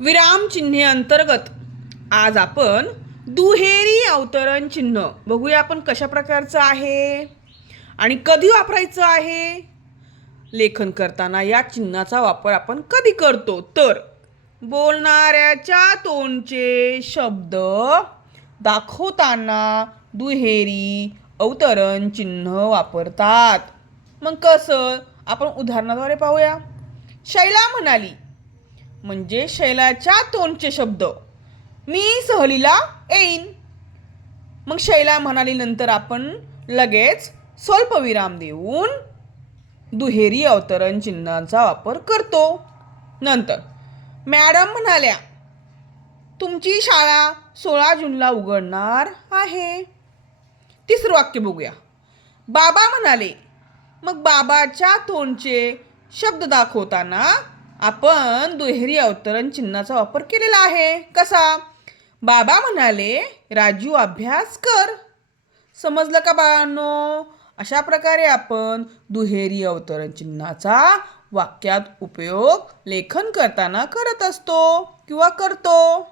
विरामचिन्हे अंतर्गत आज आपण दुहेरी अवतरण चिन्ह बघूया आपण कशा प्रकारचं आहे आणि कधी वापरायचं आहे. लेखन करताना या चिन्हाचा वापर आपण कधी करतो? तर बोलणाऱ्याच्या तोंडचे शब्द दाखवताना दुहेरी अवतरण चिन्ह वापरतात. मग कसं? आपण उदाहरणाद्वारे पाहूया. शैला म्हणाली म्हणजे शैलाच्या तोंडचे शब्द. मी सहलीला येईन. मग शैला म्हणाली नंतर आपण लगेच स्वल्पविराम देऊन दुहेरी अवतरण चिन्हाचा वापर करतो. नंतर मॅडम म्हणाल्या तुमची शाळा सोळा जूनला उघडणार आहे. तिसरं वाक्य बघूया. बाबा म्हणाले मग बाबाच्या तोंडचे शब्द दाखवताना आपण दुहेरी अवतरण चिन्हाचा वापर केलेला आहे. कसा? बाबा म्हणाले राजू अभ्यास कर. समजलं का बाळांनो? अशा प्रकारे आपण दुहेरी अवतरण चिन्हाचा वाक्यात उपयोग लेखन करताना करत असतो किंवा करतो.